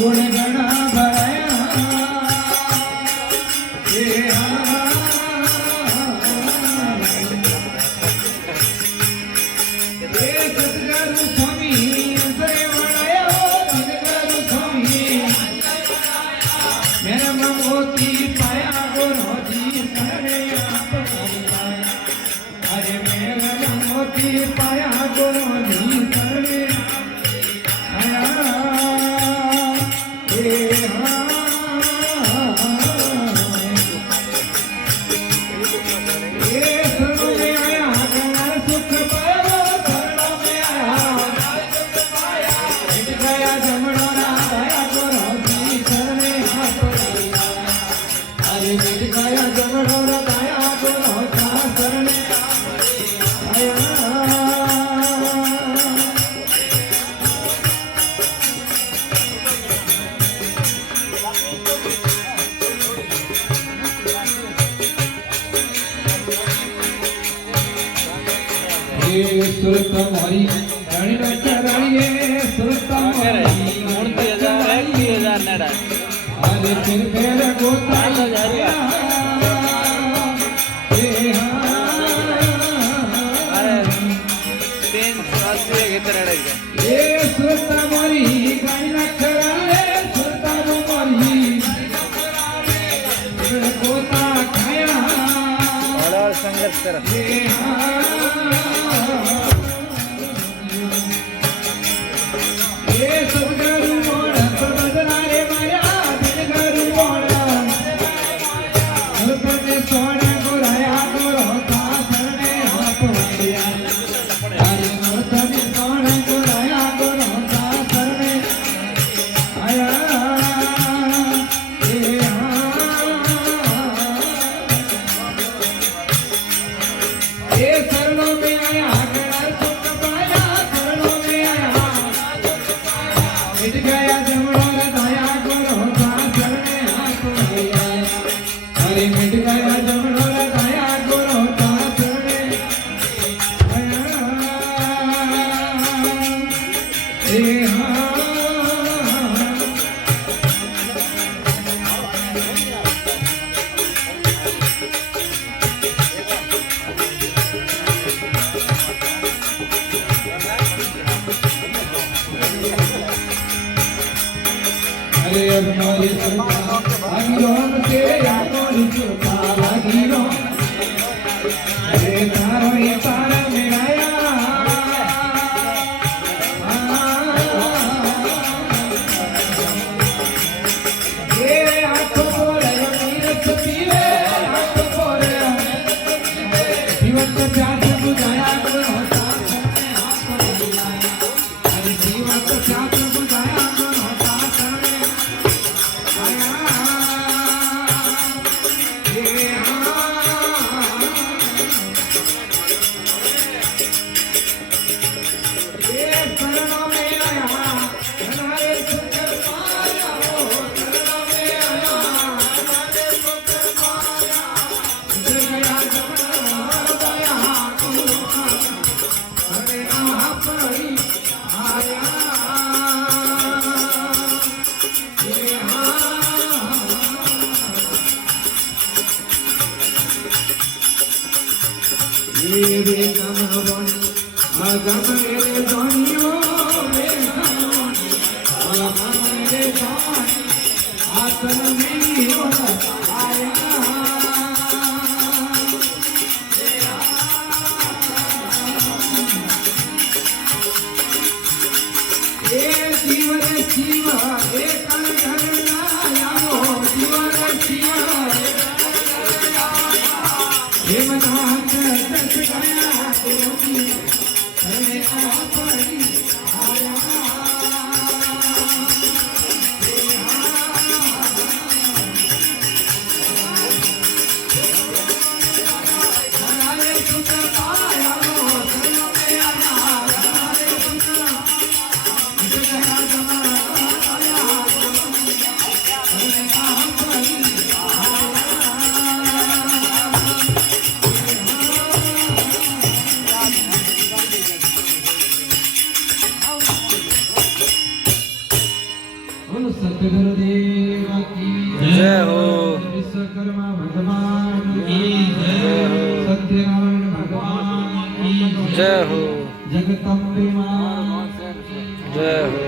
गुणगणा भराया सतगुरु स्वामी अंतरे बनाया सतगुरु स्वामी मेरा मोती पाया गुरु जी शरणे आप पाया अरे मेरा मोती पाया गुरु जी शरणे आया सुरत हमारी रानी राजा रानी सुरत हमारी मूर्ति हजार 3000 नेड़ा अरे फिर मेरा गोता अरे 380 के तरह ये सुरत हमारी रानी राजा रानी सुरत हमारी गोता खाया और संघर्ष कर सतगुरुदेव की जय हो। विश्वकर्मा भगवान की जय हो। सत्यनारायण भगवान की जय हो। जगदम्बे मां जय हो।